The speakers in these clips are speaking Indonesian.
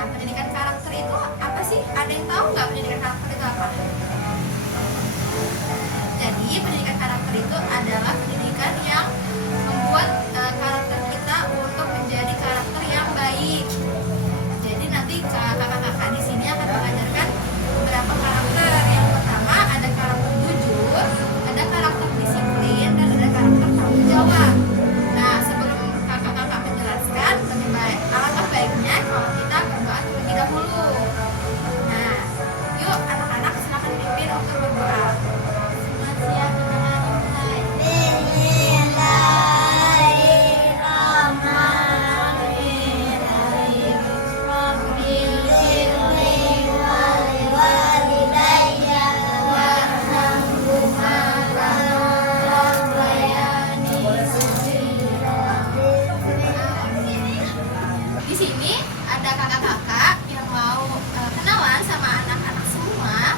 Nah, pendidikan karakter itu apa sih? Ada yang tahu nggak pendidikan karakter itu apa? Jadi, pendidikan karakter itu adalah pendidikan yang membuat karakter kita untuk menjadi karakter yang baik. Jadi nanti kakak-kakak di sini akan mengajarkan beberapa karakter. Yang pertama ada karakter jujur, ada karakter disiplin, dan ada karakter tanggung jawab. Nah, sebelum kakak-kakak menjelaskan, alangkah baiknya kalau kita berdoa terlebih dahulu. Nah, yuk anak-anak silakan pimpin untuk berdoa. Selamat siang Di sini ada kakak-kakak yang mau kenalan sama anak-anak semua.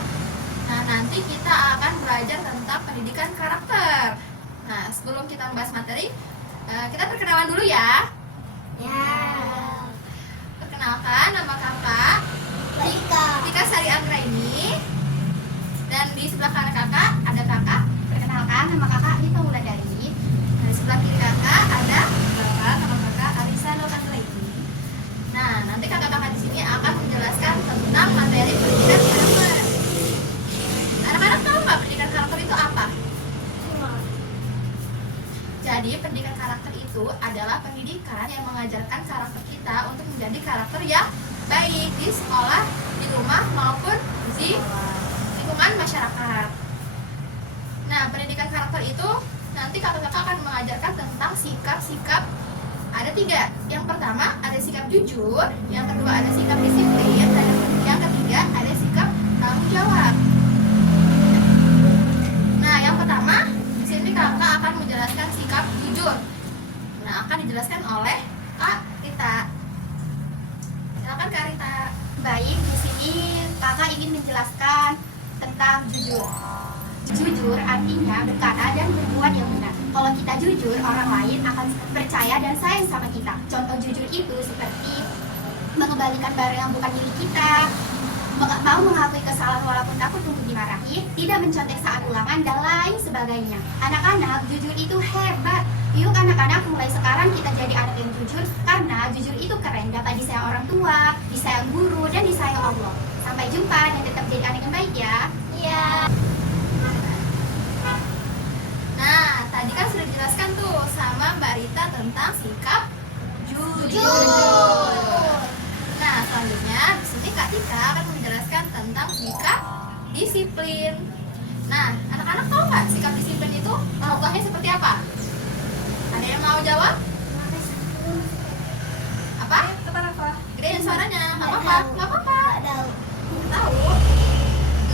Nah, nanti kita akan belajar tentang pendidikan karakter. Nah, sebelum kita membahas materi, kita perkenalan dulu ya. Ya. Perkenalkan, nama kakak Tika Sari Anggra ini. Dan di sebelah kanan kakak ada kakak. Perkenalkan, nama kakak Nita Wulandari. Nah, di sebelah kiri kakak ada bapak, nama kakak Arisa Nurkandlaini. Nah, nanti kakak-kakak di sini akan menjelaskan tentang materi pendidikan karakter. Anak-anak tahu nggak pendidikan karakter itu apa? Jadi pendidikan karakter itu adalah pendidikan yang mengajarkan karakter kita untuk menjadi karakter yang baik di sekolah, di rumah maupun di lingkungan masyarakat. Nah, pendidikan karakter itu nanti kakak-kakak akan mengajarkan tentang sikap-sikap. Ada 3. Yang pertama ada sikap jujur, yang kedua ada sikap disiplin, dan yang ketiga ada sikap tanggung jawab. Nah, yang pertama di sini kakak akan menjelaskan sikap jujur. Nah, akan dijelaskan oleh Kak Rita. Silakan Kak Rita. Baik, di sini kakak ingin menjelaskan tentang jujur. Jujur artinya berkata dan berbuat yang benar. Kalau kita jujur, orang lain akan percaya dan sayang sama kita. Contoh jujur itu seperti mengembalikan barang yang bukan milik kita, mau mengakui kesalahan walaupun takut untuk dimarahi, tidak mencontek saat ulangan, dan lain sebagainya. Anak-anak, jujur itu hebat. Yuk anak-anak, mulai sekarang kita jadi anak yang jujur, karena jujur itu keren, dapat disayang orang tua, disayang guru, dan disayang Allah. Sampai jumpa dan tetap jadi anak yang baik ya. Iya. Nah, tadi kan sudah dijelaskan tuh sama Mbak Rita tentang sikap jujur. Nah, selanjutnya di sini Kak Tika akan menjelaskan tentang sikap disiplin. Nah, anak-anak tahu nggak sikap disiplin itu contohnya seperti apa? Ada yang mau jawab? Apa? Gedein suaranya. Nggak apa-apa. Nggak apa-apa. Tahu?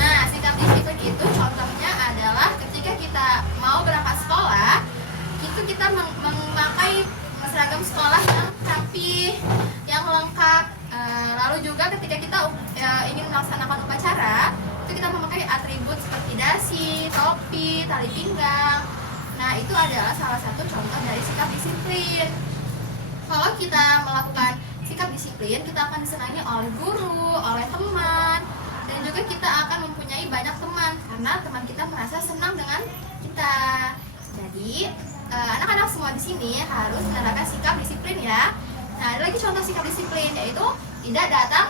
Nah, sikap disiplin itu contohnya adalah ketika kita mau berangkat sekolah, itu kita memakai seragam sekolah yang rapi, yang lengkap. Lalu juga ketika kita ingin melaksanakan upacara, itu kita memakai atribut seperti dasi, topi, tali pinggang. Nah, itu adalah salah satu contoh dari sikap disiplin. Kalau kita melakukan sikap disiplin, kita akan disenangi oleh guru, oleh teman, dan juga kita akan mempunyai banyak teman karena teman kita merasa senang dengan kita. Jadi anak-anak semua di sini harus menerapkan sikap disiplin ya. Nah, ada lagi contoh sikap disiplin, yaitu tidak datang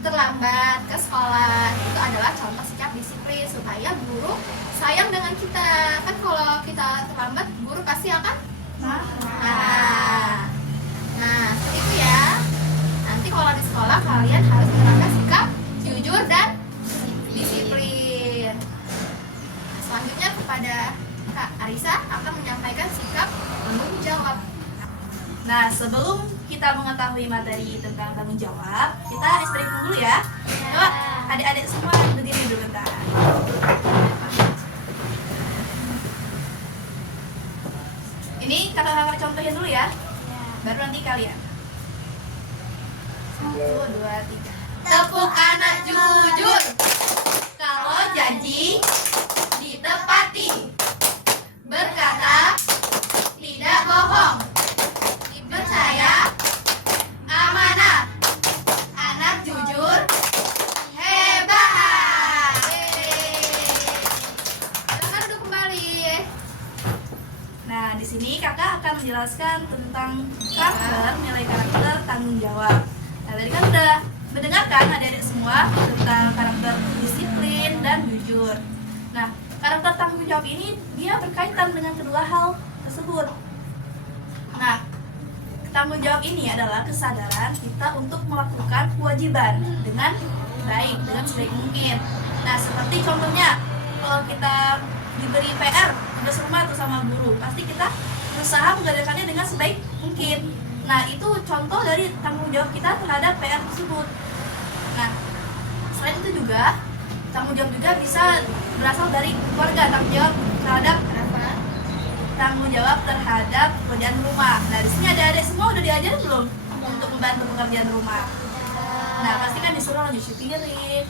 terlambat ke sekolah. Itu adalah contoh sikap disiplin supaya guru sayang dengan kita. Kan kalau kita terlambat, guru pasti akan marah. Nah, seperti itu ya. Nanti kalau di sekolah kalian harus menerapkan sikap jujur dan disiplin. Selanjutnya kepada Kak Arisa akan menyampaikan sikap tanggung jawab. Nah, sebelum kita mengetahui materi tentang tanggung jawab, kita ice breaking dulu ya. Coba adik-adik semua berdiri dulu bentar. Ini kata-kata contohnya dulu ya. Baru nanti kalian. 1, 2, 3. Tepuk anak jujur. Kalau janji ditepati. Berkata tidak bohong. Dipercaya amanah. menjelaskan tentang karakter, nilai karakter, tanggung jawab. Nah, tadi kan udah mendengarkan adik-adik semua tentang karakter disiplin dan jujur. Nah, karakter tanggung jawab ini dia berkaitan dengan kedua hal tersebut. Nah, tanggung jawab ini adalah kesadaran kita untuk melakukan kewajiban dengan baik, dengan sebaik mungkin. Nah, seperti contohnya, kalau kita diberi PR tugas rumah tuh sama guru, pasti kita berusaha mengerjakannya dengan sebaik mungkin. Nah, itu contoh dari tanggung jawab kita terhadap PR tersebut. Nah, selain itu juga tanggung jawab juga bisa berasal dari keluarga, tanggung jawab terhadap tanggung jawab terhadap pekerjaan rumah. Nah, di sini adik-adik semua udah diajarin belum untuk membantu pekerjaan rumah? Nah, pasti kan disuruh nyuci piring,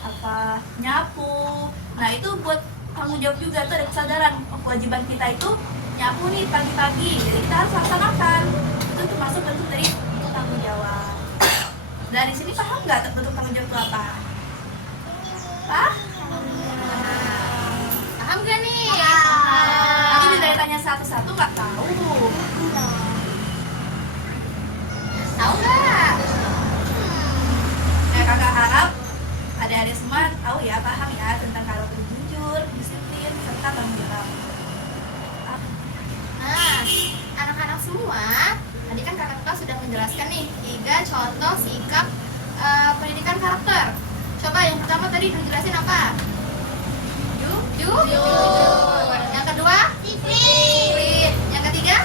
nyapu. Nah, itu buat tanggung jawab juga, tuh ada kesadaran kewajiban kita itu nyapu nih pagi-pagi, jadi kita harus laksanakan. Itu termasuk bentuk dari tanggung jawab. Dari sini paham nggak bentuk tanggung jawab itu apa? Paham gak nih? Nanti bisa tanya satu-satu nggak tahu. Tahu nggak? Kakak harap adik-adik semua tahu ya, paham ya tentang karakter jujur, disiplin, serta tanggung jawab. Nah, anak-anak semua, tadi kan kakak sudah menjelaskan nih 3 contoh sikap pendidikan karakter. Coba yang pertama tadi dijelasin apa? Jujur. Yang kedua? Disiplin. Yang ketiga?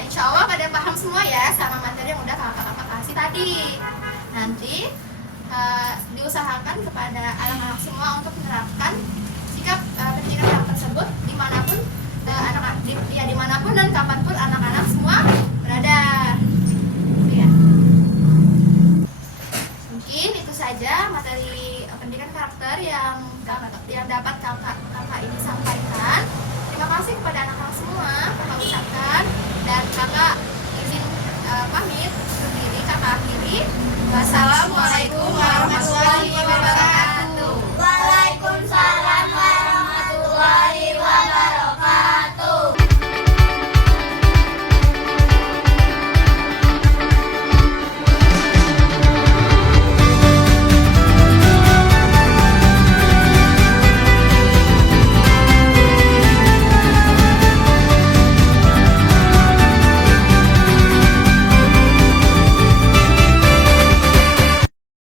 Insya Allah pada paham semua ya sama materi yang udah kakak-kakak kasih tadi. Nanti diusahakan kepada anak-anak semua untuk menerapkan sikap pendidikan karakter tersebut dimanapun dimanapun dan kapanpun anak-anak semua berada. Ya. Mungkin itu saja materi pendidikan karakter yang dapat kakak ini sampaikan. Terima kasih kepada anak-anak semua kakak ucapkan, dan kakak izin pamit undur diri, kakak akhiri. Wassalamualaikum warahmatullahi wabarakatuh.